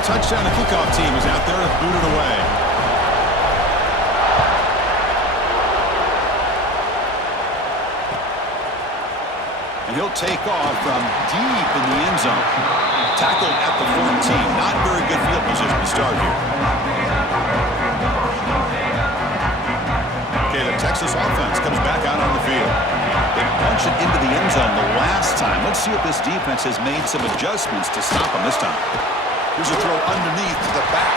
The touchdown, the kickoff team is out there to boot it away. And he'll take off from deep in the end zone. Tackled at the 14. Not very good field position to start here. Okay, the Texas offense comes back out on the field. They punch it into the end zone the last time. Let's see if this defense has made some adjustments to stop them this time. Here's a throw underneath to the back.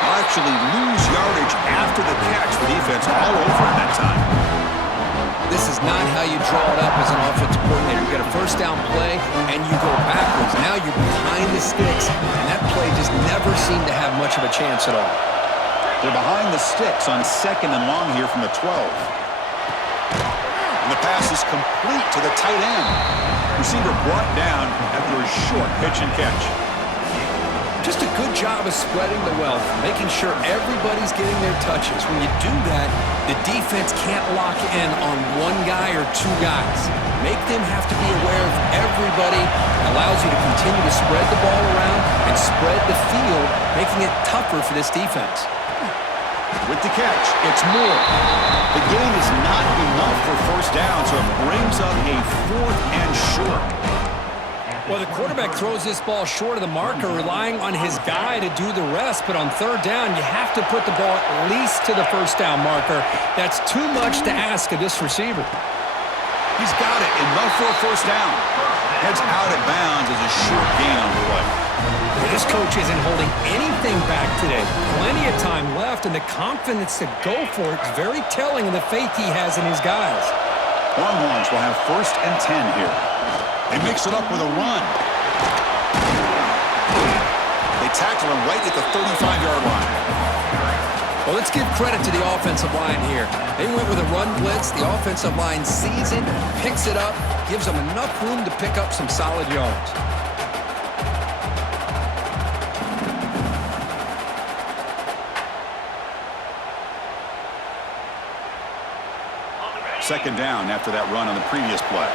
They'll actually lose yardage after the catch. The defense all over in that time. This is not how you draw it up as an offensive coordinator. You get a first down play, and you go backwards. Now you're behind the sticks, and that play just never seemed to have much of a chance at all. They're behind the sticks on 2nd and long here from the 12. And the pass is complete to the tight end. Receiver brought down after a short pitch and catch. Just a good job of spreading the wealth, making sure everybody's getting their touches. When you do that, the defense can't lock in on one guy or two guys. Make them have to be aware of everybody. It allows you to continue to spread the ball around and spread the field, making it tougher for this defense. With the catch, it's Moore. The gain is not enough for first down, so it brings up a 4th and short. Well, the quarterback throws this ball short of the marker, relying on his guy to do the rest. But on 3rd down, you have to put the ball at least to the first down marker. That's too much to ask of this receiver. He's got it. Enough for a first down. Heads out of bounds as a short gain on the way. This coach isn't holding anything back today. Plenty of time left, and the confidence to go for it is very telling of the faith he has in his guys. Longhorns will have 1st and 10 here. They mix it up with a run. They tackle him right at the 35-yard line. Well, let's give credit to the offensive line here. They went with a run blitz. The offensive line sees it, picks it up, gives them enough room to pick up some solid yards. Second down after that run on the previous play.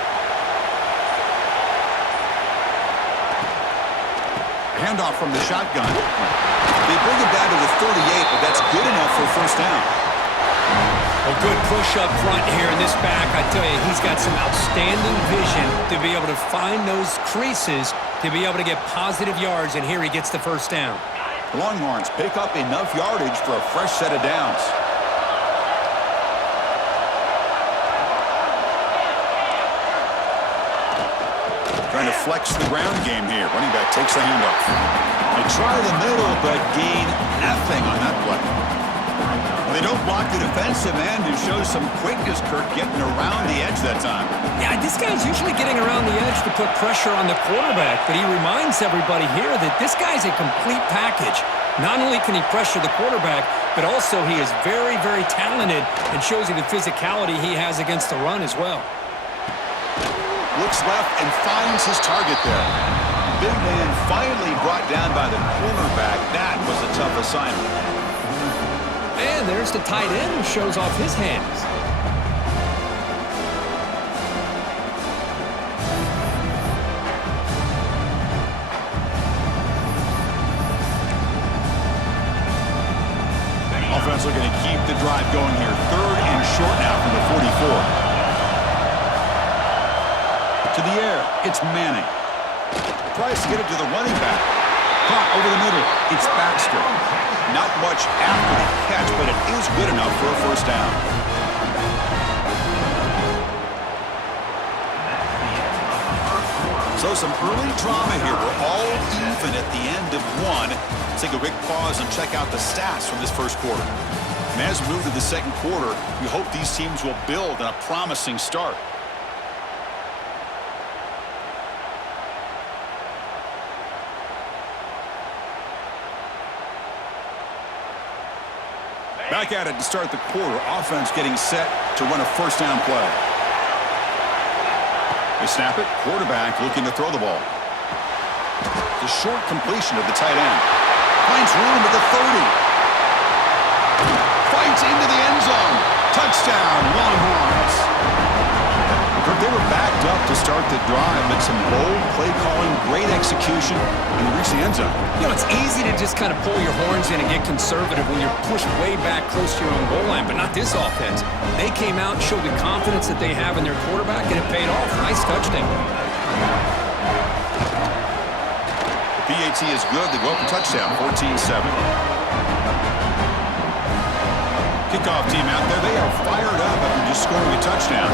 Handoff from the shotgun. They bring it down to the 38, but that's good enough for first down. A good push up front here in this back. I tell you, he's got some outstanding vision to be able to find those creases to be able to get positive yards, and here he gets the first down. The Longhorns pick up enough yardage for a fresh set of downs. Trying to flex the ground game here. Running back takes the handoff. They try the middle, but gain nothing on that play. Well, they don't block the defensive end and show some quickness, Kirk, getting around the edge that time. Yeah, this guy's usually getting around the edge to put pressure on the quarterback, but he reminds everybody here that this guy's a complete package. Not only can he pressure the quarterback, but also he is very, very talented and shows you the physicality he has against the run as well. Looks left and finds his target there. Big man finally brought down by the cornerback. That was a tough assignment. And there's the tight end who shows off his hands. Offense looking to keep the drive going here. 3rd and short now from the 44. To the air, it's Manning. Tries to get it to the running back. Caught over the middle, it's Baxter. Not much after the catch, but it is good enough for a first down. So some early drama here. We're all even at the end of one. Let's take a quick pause and check out the stats from this first quarter. And as we move to the second quarter, we hope these teams will build on a promising start. Back at it to start the quarter. Offense getting set to run a first down play. They snap it. Quarterback looking to throw the ball. The short completion of the tight end. Finds room at the 30. Fights into the end zone. Touchdown, Longhorns. They were backed up to start the drive, but some bold play calling, great execution, and reach the end zone. You know, it's easy to just kind of pull your horns in and get conservative when you're pushed way back close to your own goal line, but not this offense. They came out and showed the confidence that they have in their quarterback, and it paid off. Nice touchdown. PAT is good. They go up for touchdown, 14-7. Kickoff team out there. They are fired up after just scoring a touchdown.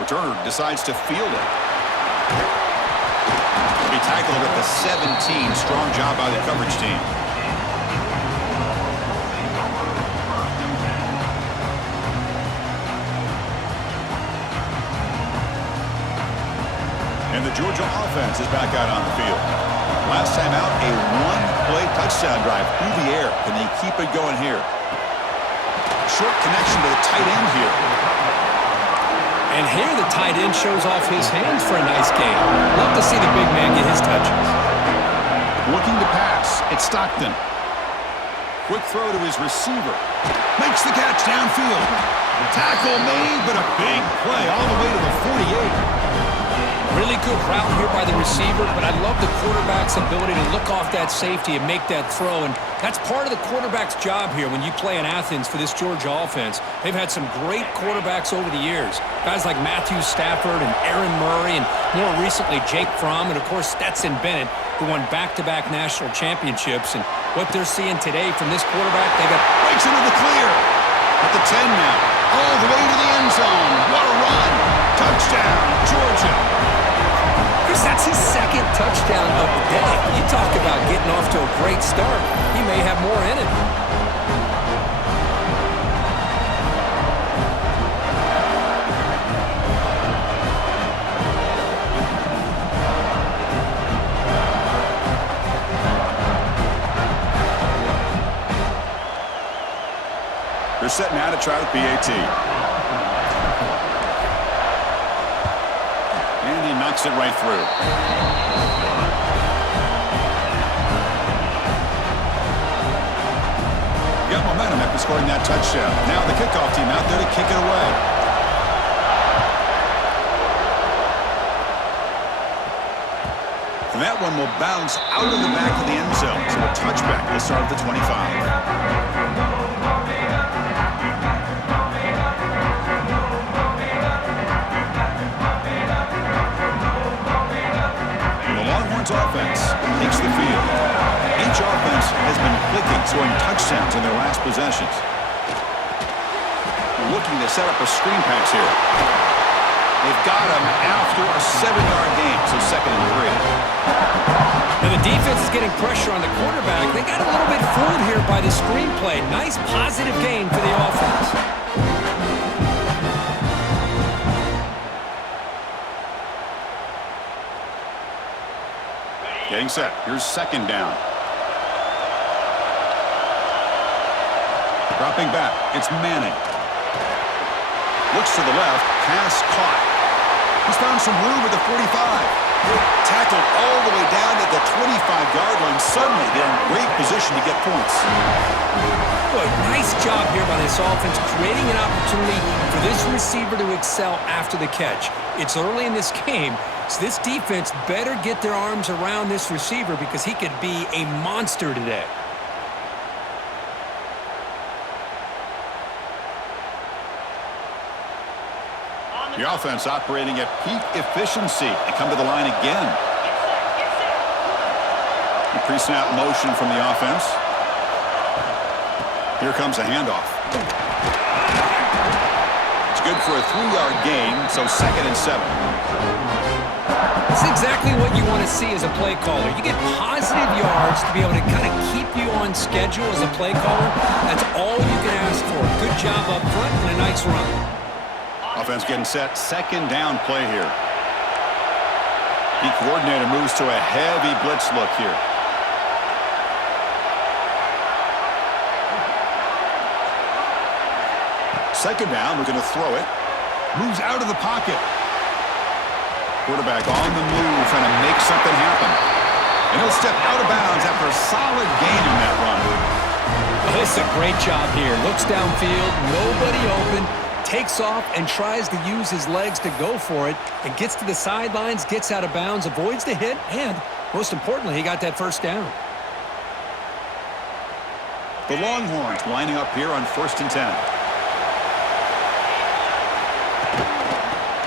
Returner decides to field it. He tackled at the 17. Strong job by the coverage team. And the Georgia offense is back out on the field. Last time out, a one-play touchdown drive through the air. Can they keep it going here? Short connection to the tight end here. And here the tight end shows off his hands for a nice game. Love to see the big man get his touches. Looking to pass. It's Stockton. Quick throw to his receiver. Makes the catch downfield. Tackle made, but a big play all the way to the 48. Really good route here by the receiver, but I love the quarterback's ability to look off that safety and make that throw. And that's part of the quarterback's job here when you play in Athens for this Georgia offense. They've had some great quarterbacks over the years. Guys like Matthew Stafford and Aaron Murray, and more recently Jake Fromm, and of course Stetson Bennett, who won back-to-back national championships. And what they're seeing today from this quarterback, they got breaks into the clear. At the 10 now. All the way to the end zone. What a run. Touchdown, Georgia. Chris, that's his second touchdown of the day. You talk about getting off to a great start. He may have more in him. They're set now to try the PAT. And he knocks it right through. Got momentum after scoring that touchdown. Now the kickoff team out there to kick it away. And that one will bounce out of the back of the end zone. So a touchback will start at the 25. Offense takes the field. Each offense has been clicking, scoring touchdowns in their last possessions. Looking to set up a screen pass here. They've got him after a 7-yard gain, so 2nd and 3. Now the defense is getting pressure on the quarterback. They got a little bit fooled here by the screenplay. Nice positive gain for the offense. Getting set. Here's 2nd down. Dropping back. It's Manning. Looks to the left. Pass caught. He's found some room at the 45. Tackled all the way down to the 25-yard line. Suddenly, they're in great position to get points. Boy, nice job here by this offense, creating an opportunity for this receiver to excel after the catch. It's early in this game, so this defense better get their arms around this receiver because he could be a monster today. The offense operating at peak efficiency. They come to the line again. The pre-snap motion from the offense. Here comes a handoff. It's good for a 3-yard gain, so 2nd and 7. That's exactly what you want to see as a play caller. You get positive yards to be able to kind of keep you on schedule as a play caller. That's all you can ask for. Good job up front and a nice run. Offense getting set. 2nd down play here. The coordinator moves to a heavy blitz look here. Second down, we're going to throw it. Moves out of the pocket. Quarterback on the move, trying to make something happen. And he'll step out of bounds after a solid gain on that run. Oh, this is a great job here. Looks downfield, nobody open. takes off and tries to use his legs to go for it and gets to the sidelines, gets out of bounds, avoids the hit, and most importantly, he got that first down. The Longhorns lining up here on 1st and 10.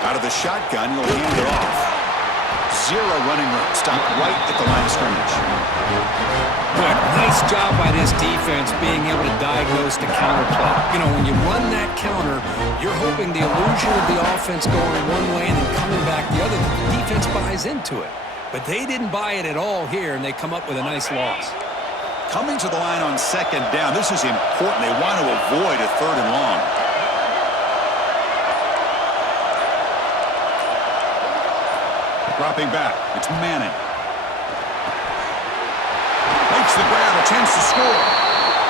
Out of the shotgun, he'll hand it off. Zero running room. Stopped right at the line of scrimmage. Good. Nice job by this defense being able to diagnose the counter play. You know, when you run that counter, you're hoping the illusion of the offense going one way and then coming back the other. The defense buys into it. But they didn't buy it at all here, and they come up with a nice loss. Coming to the line on 2nd down. This is important. They want to avoid a 3rd and long. Dropping back. It's Manning. Makes the grab. A chance to score.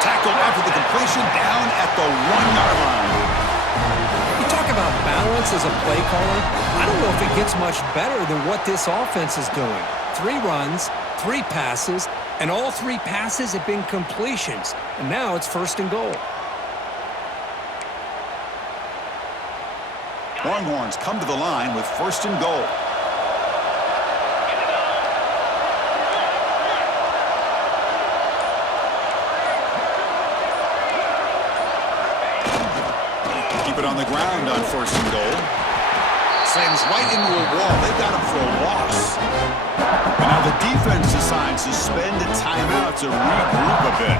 Tackle after the completion down at the 1-yard line. You talk about balance as a play caller. I don't know if it gets much better than what this offense is doing. 3 runs, 3 passes, and all 3 passes have been completions. And now it's 1st and goal. Longhorns come to the line with 1st and goal. Keep it on the ground on 1st and goal. Sends right into a wall. They got him for a loss. And now the defense decides to spend a timeout to regroup a bit.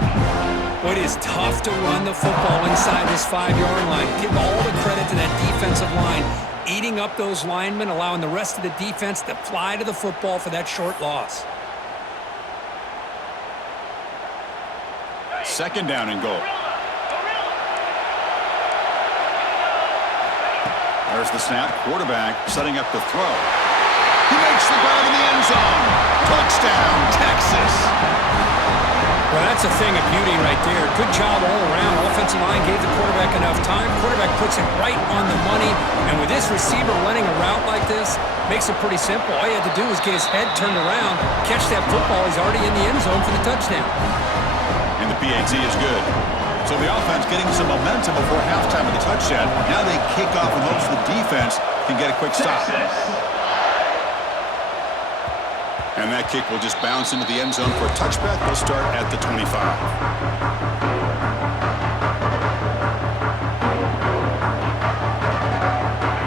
Well, it is tough to run the football inside this 5-yard line. Give all the credit to that defensive line, eating up those linemen, allowing the rest of the defense to fly to the football for that short loss. 2nd down and goal. There's the snap. Quarterback setting up the throw. He makes the grab in the end zone. Touchdown, Texas. Well, that's a thing of beauty right there. Good job all around. Offensive line gave the quarterback enough time. Quarterback puts it right on the money. And with this receiver running a route like this, makes it pretty simple. All you had to do was get his head turned around, catch that football. He's already in the end zone for the touchdown. And the PAT is good. So the offense getting some momentum before halftime of the touchdown. Now they kick off in hopes the defense can get a quick stop. And that kick will just bounce into the end zone for a touchback. They'll start at the 25.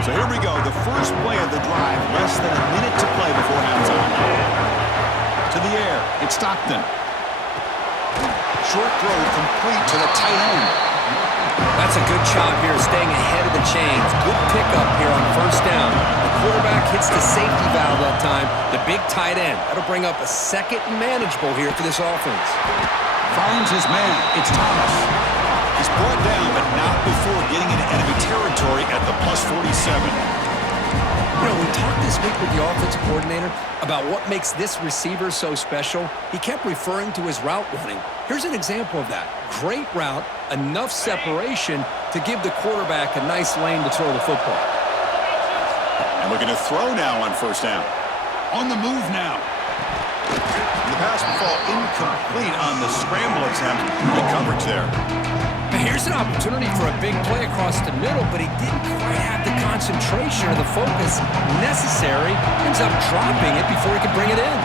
So here we go. The first play of the drive. Less than a minute to play before halftime. To the air. It's Stockton. Short throw complete to the tight end. That's a good job here, staying ahead of the chains. Good pickup here on 1st down. The quarterback hits the safety valve that time, the big tight end. That'll bring up a 2nd and manageable here for this offense. Finds his man. It's Thomas. He's brought down, but not before getting into enemy territory at the +47. You know, we talked this week with the offensive coordinator about what makes this receiver so special. He kept referring to his route running. Here's an example of that. Great route, enough separation to give the quarterback a nice lane to throw the football. And looking to throw now on 1st down. On the move now. And the pass will fall incomplete on the scramble attempt. Good coverage there. Now here's an opportunity for a big play across the middle, but he didn't quite have the concentration or the focus necessary. Ends up dropping it before he could bring it in.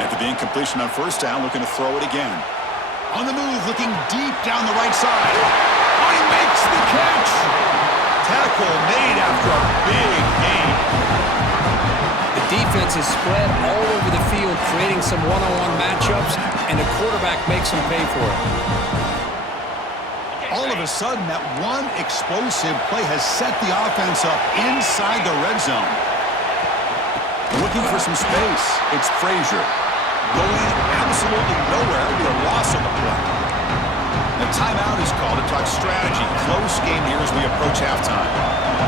After the incompletion on 1st down, looking to throw it again. On the move, looking deep down the right side. Oh, he makes the catch! Tackle made after a big gain. The defense is spread all over the field, creating some one-on-one matchups, and the quarterback makes them pay for it. All of a sudden, that one explosive play has set the offense up inside the red zone. Looking for some space. It's Frazier. Going absolutely nowhere. It'll be a loss on the play. The timeout is called to talk strategy. Close game here as we approach halftime.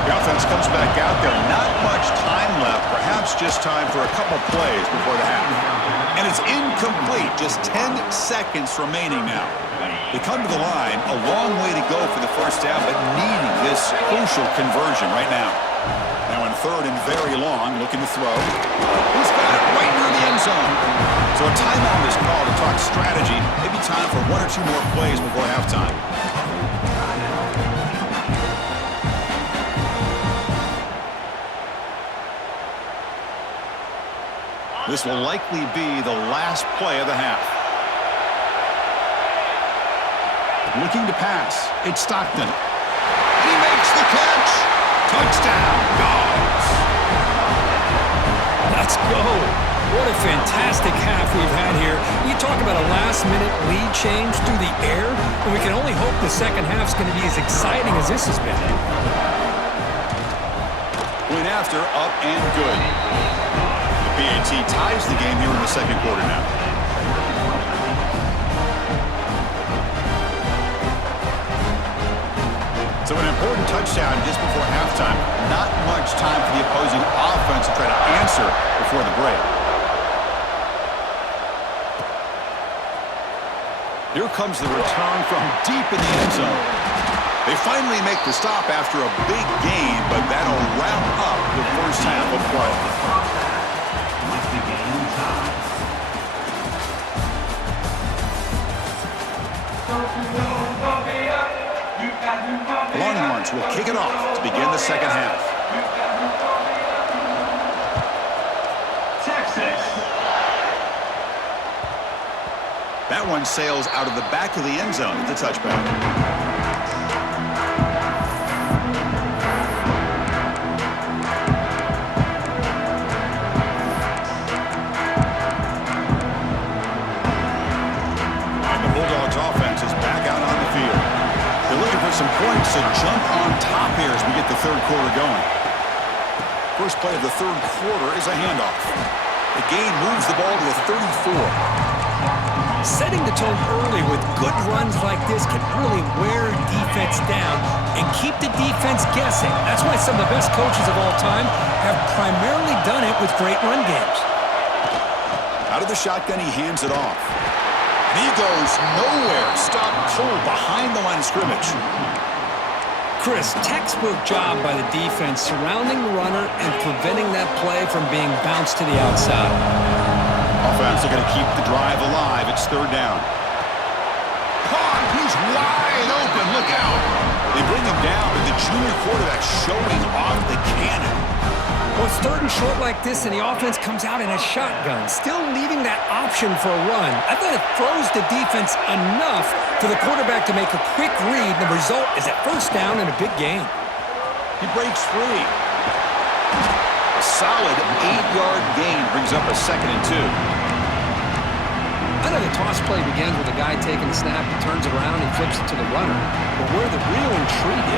The offense comes back out there. Not much time left. Perhaps just time for a couple plays before the half. And it's incomplete. Just 10 seconds remaining now. They come to the line, a long way to go for the 1st down, but needing this crucial conversion right now. Now in 3rd and very long, looking to throw. He's got it right near the end zone. So a timeout is called to talk strategy. Maybe time for 1 or 2 more plays before halftime. This will likely be the last play of the half. Looking to pass. It's Stockton. And he makes the catch. Touchdown, Dogs. Let's go. What a fantastic half we've had here. You talk about a last-minute lead change through the air, and we can only hope the second half's going to be as exciting as this has been. Point after, up and good. The PAT ties the game here in the second quarter now. So an important touchdown just before halftime. Not much time for the opposing offense to try to answer before the break. Here comes the return from deep in the end zone. They finally make the stop after a big gain, but that'll wrap up the first half of play. Longhorns will kick it off to begin the second half. That one sails out of the back of the end zone. It's a touchback. And the Bulldogs offense is back out on the field. They're looking for some points to jump on top here as we get the third quarter going. First play of the third quarter is a handoff. The gain moves the ball to the 34. Setting the tone early with good runs like this can really wear defense down and keep the defense guessing. That's why some of the best coaches of all time have primarily done it with great run games. Out of the shotgun, he hands it off. And he goes nowhere. Stop cold behind the line of scrimmage. Chris, textbook job by the defense surrounding the runner and preventing that play from being bounced to the outside. Offense are going to keep the drive alive. It's third down. Caught. He's wide open. Look out. They bring him down, and the junior quarterback showing off the cannon. Well, it's third and short like this, and the offense comes out in a shotgun, still leaving that option for a run. I thought it throws the defense enough for the quarterback to make a quick read. The result is a first down and a big gain. He breaks free. A solid 8-yard gain brings up a 2nd and 2. I know the toss play begins with a guy taking the snap, he turns around and flips it to the runner. But where the real intrigue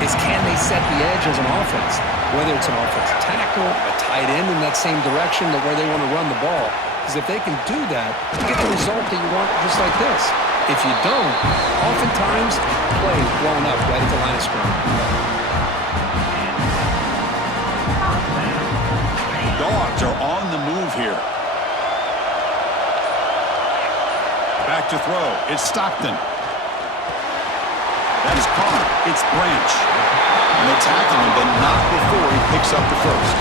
is can they set the edge as an offense? Whether it's an offensive tackle, a tight end in that same direction to where they want to run the ball. Because if they can do that, you get the result that you want just like this. If you don't, oftentimes, play is blown up right at the line of scrimmage. Dogs are on the move here. Back to throw. It's Stockton. That is Connor. It's Branch. And they tackle him, but not before he picks up the first.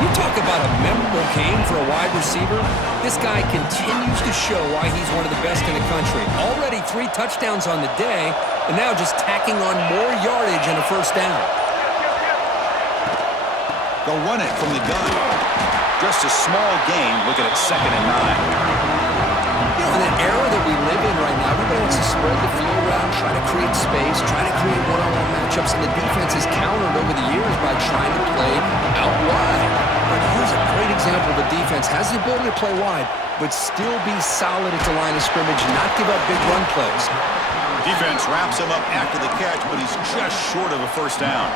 You talk about a memorable game for a wide receiver. This guy continues to show why he's one of the best in the country. Already 3 touchdowns on the day, and now just tacking on more yardage and a first down. They'll run it from the gun. Just a small gain, looking at 2nd and 9. You know, in the era that we live in right now, everybody wants to spread the field around, try to create space, try to create one-on-one matchups, and the defense has countered over the years by trying to play out wide. But here's a great example of a defense has the ability to play wide, but still be solid at the line of scrimmage, not give up big run plays. Defense wraps him up after the catch, but he's just short of a first down.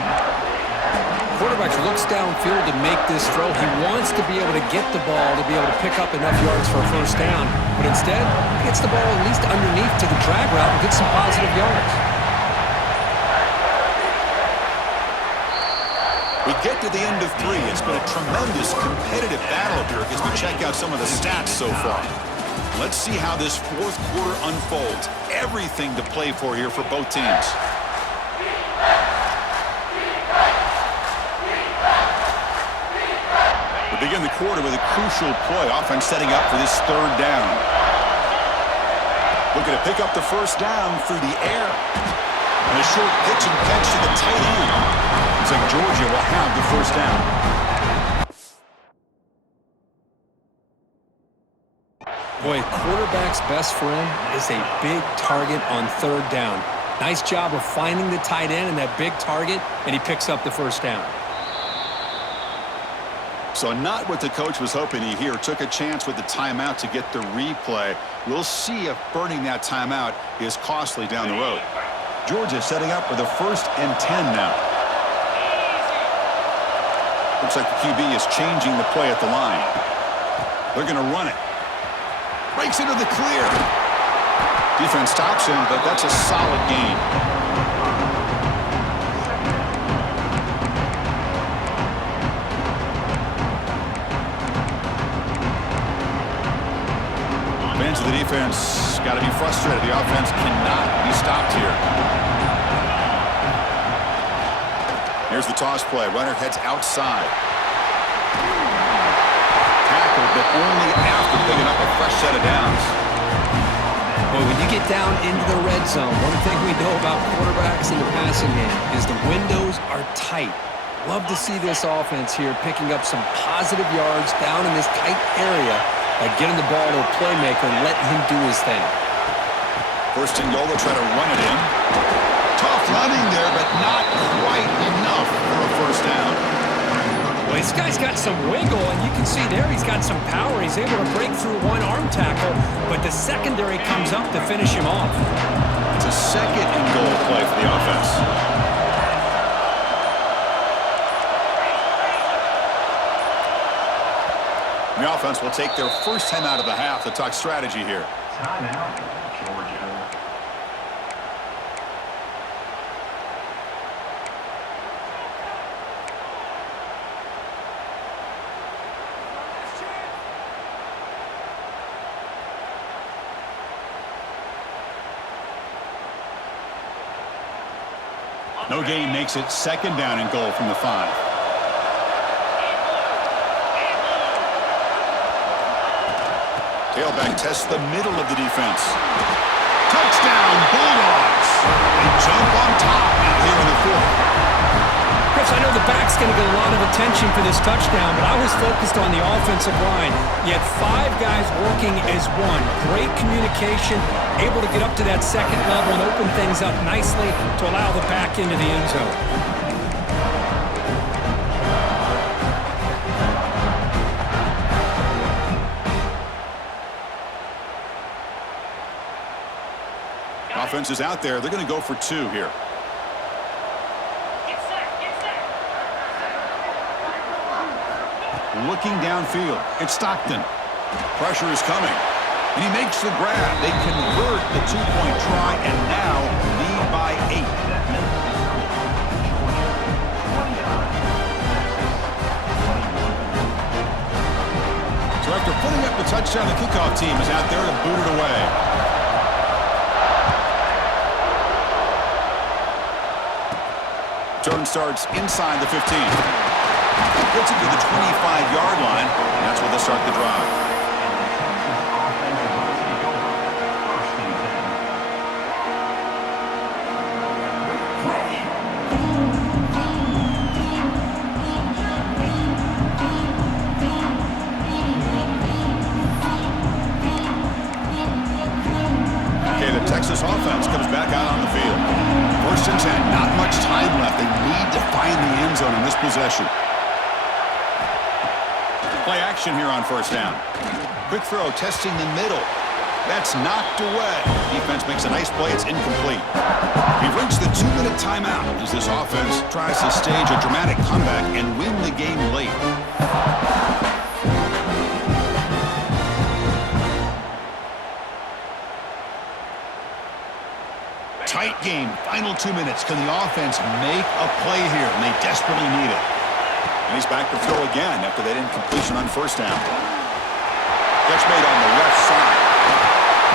Quarterback looks downfield to make this throw. He wants to be able to get the ball to be able to pick up enough yards for a first down. But instead, he gets the ball at least underneath to the drag route and gets some positive yards. We get to the end of 3. It's been a tremendous competitive battle here as we check out some of the stats so far. Let's see how this fourth quarter unfolds. Everything to play for here for both teams. We begin the quarter with a crucial play. Offense setting up for this third down. Looking to pick up the first down through the air. And a short pitch and catch to the tight end. Looks like Georgia will have the first down. Boy, a quarterback's best friend is a big target on third down. Nice job of finding the tight end and that big target, and he picks up the first down. So not what the coach was hoping here. Took a chance with the timeout to get the replay. We'll see if burning that timeout is costly down the road. Georgia setting up for the 1st and 10 now. Looks like the QB is changing the play at the line. They're going to run it. Breaks into the clear. Defense stops him, but that's a solid gain. Fans of the defense got to be frustrated. The offense cannot be stopped here. Here's the toss play. Runner heads outside. Tackled, but only after picking up a fresh set of downs. Boy, when you get down into the red zone, one thing we know about quarterbacks in the passing game is the windows are tight. Love to see this offense here picking up some positive yards down in this tight area by getting the ball to a playmaker and letting him do his thing. 1st and goal, they'll try to run it in. Tough running there, but not quite enough for a first down. Well, this guy's got some wiggle, and you can see there he's got some power. He's able to break through one arm tackle, but the secondary comes up to finish him off. It's a 2nd and goal play for the offense. The offense will take their first time out of the half to talk strategy here. Timeout, Georgia. No gain makes it 2nd down and goal from the 5. Tailback tests the middle of the defense. Touchdown, Bulldogs! They jump on top now here in the 4th. Chris, I know the back's going to get a lot of attention for this touchdown, but I was focused on the offensive line. You had 5 guys working as one. Great communication, able to get up to that 2nd level and open things up nicely to allow the back into the end zone. Offense is out there. They're going to go for 2 here. Looking downfield. It's Stockton. Pressure is coming. And he makes the grab. They convert the 2-point try and now lead by 8. So after putting up the touchdown, the kickoff team is out there to boot it away. Turn starts inside the 15. Gets it to the 25-yard line, and that's where they start the drive. Okay, the Texas offense comes back out on the field. 1st and 10, not much time left. They need to find the end zone in this possession. Play action here on 1st down. Quick throw, testing the middle. That's knocked away. Defense makes a nice play. It's incomplete. We've reached the 2-minute timeout as this offense tries to stage a dramatic comeback and win the game late. Tight game. Final 2 minutes. Can the offense make a play here? And they desperately need it. And he's back to throw again after that incompletion on 1st down. Catch made on the left side.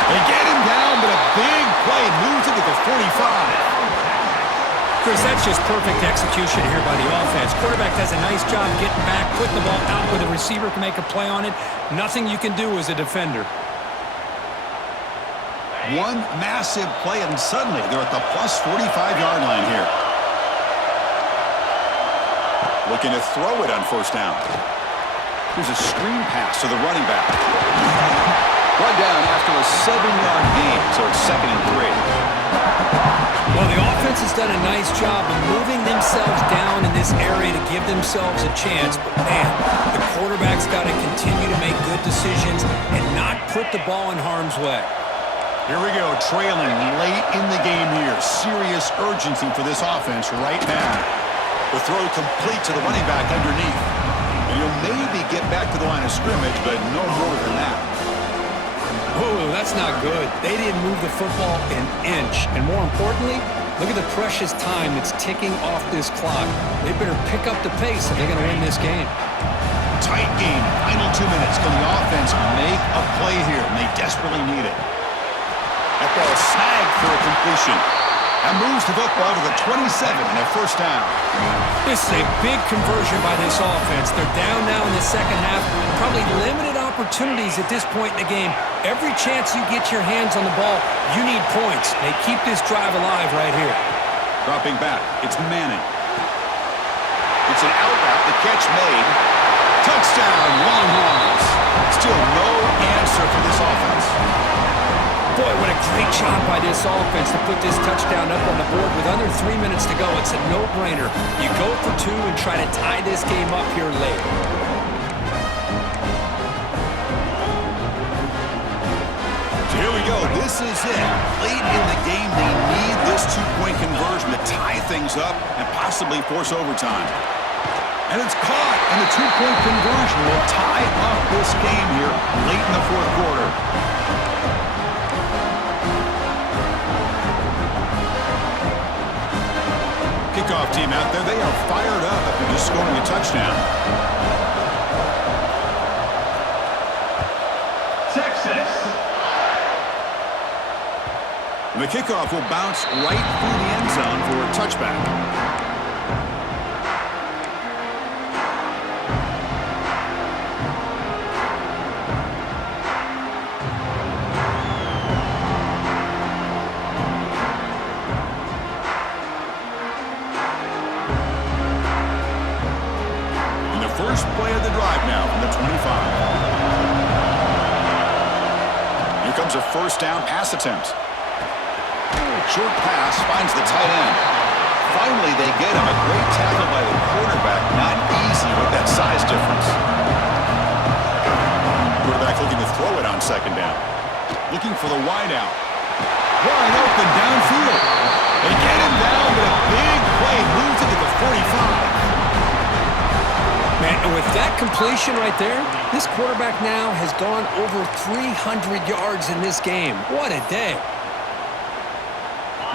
They get him down, but a big play moves it to the 45. Chris, that's just perfect execution here by the offense. Quarterback does a nice job getting back, putting the ball out where the receiver can make a play on it. Nothing you can do as a defender. One massive play, and suddenly they're at the plus 45-yard line here. Looking to throw it on 1st down. Here's a screen pass to the running back. Brought down after a 7-yard gain, so it's 2nd and 3. Well, the offense has done a nice job of moving themselves down in this area to give themselves a chance. But, man, the quarterback's got to continue to make good decisions and not put the ball in harm's way. Here we go, trailing late in the game here. Serious urgency for this offense right now. The throw complete to the running back underneath. And he'll maybe get back to the line of scrimmage, but no more than that. Oh, that's not good. They didn't move the football an inch. And more importantly, look at the precious time that's ticking off this clock. They better pick up the pace if they're going to win this game. Tight game, final 2 minutes. Can the offense make a play here? And they desperately need it. That ball snagged for a completion. That moves the football to the 27 and a first down. This is a big conversion by this offense. They're down now in the second half. Probably limited opportunities at this point in the game. Every chance you get your hands on the ball, you need points. They keep this drive alive right here. Dropping back, it's Manning. It's an out route, the catch made. Touchdown, Longhorns. Still no answer for this offense. Boy, what a great job by this offense to put this touchdown up on the board with under 3 minutes to go. It's a no-brainer. You go for 2 and try to tie this game up here late. So here we go. This is it. Late in the game, they need this 2-point conversion to tie things up and possibly force overtime. And it's caught, and the 2-point conversion will tie up this game here late in the fourth quarter. Kickoff team out there, they are fired up after just scoring a touchdown. Texas. And the kickoff will bounce right through the end zone for a touchback. First play of the drive now from the 25. Here comes a first down pass attempt. Short pass finds the tight end. Finally, they get him. A great tackle by the quarterback. Not easy with that size difference. Quarterback looking to throw it on second down. Looking for the wideout. Wide open downfield. They get him down, but a big play moves it to the 45. Man, and with that completion right there, this quarterback now has gone over 300 yards in this game. What a day.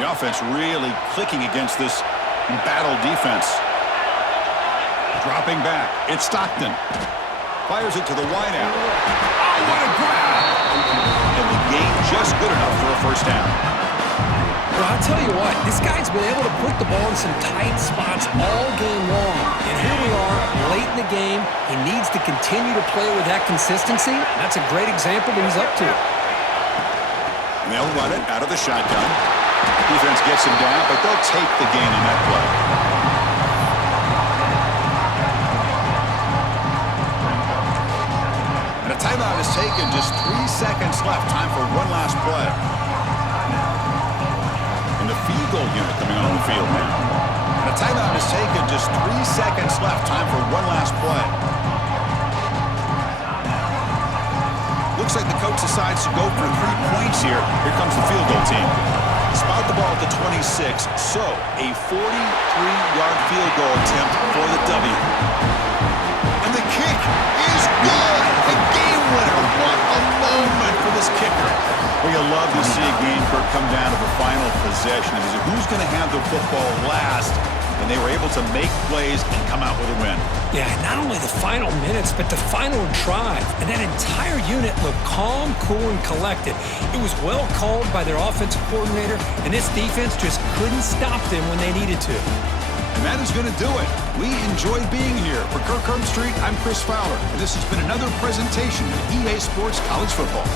The offense really clicking against this embattled defense. Dropping back. It's Stockton. Fires it to the wideout. Oh, what a grab! And the game just good enough for a first down. Well, I'll tell you what, this guy's been able to put the ball in some tight spots all game long. And here we are, late in the game. He needs to continue to play with that consistency. That's a great example that he's up to. And they'll run it out of the shotgun. Defense gets him down, but they'll take the gain in that play. And a timeout is taken. Just 3 seconds left. Time for one last play. And the field goal unit coming on the field now. And a timeout is taken. Just 3 seconds left. Time for one last play. Looks like the coach decides to go for 3 points here. Here comes the field goal team. Spout the ball at the 26. So a 43-yard field goal attempt for the W. And the kick is good. A game winner. What a moment for this kicker. Well, you'll love to see a game come down to the final possession. Who's going to have the football last? And they were able to make plays and come out with a win. Yeah, not only the final minutes, but the final drive. And that entire unit looked calm, cool, and collected. It was well called by their offensive coordinator, and this defense just couldn't stop them when they needed to. And that is going to do it. We enjoyed being here. For Kirk Herbstreit, I'm Chris Fowler, and this has been another presentation of EA Sports College Football.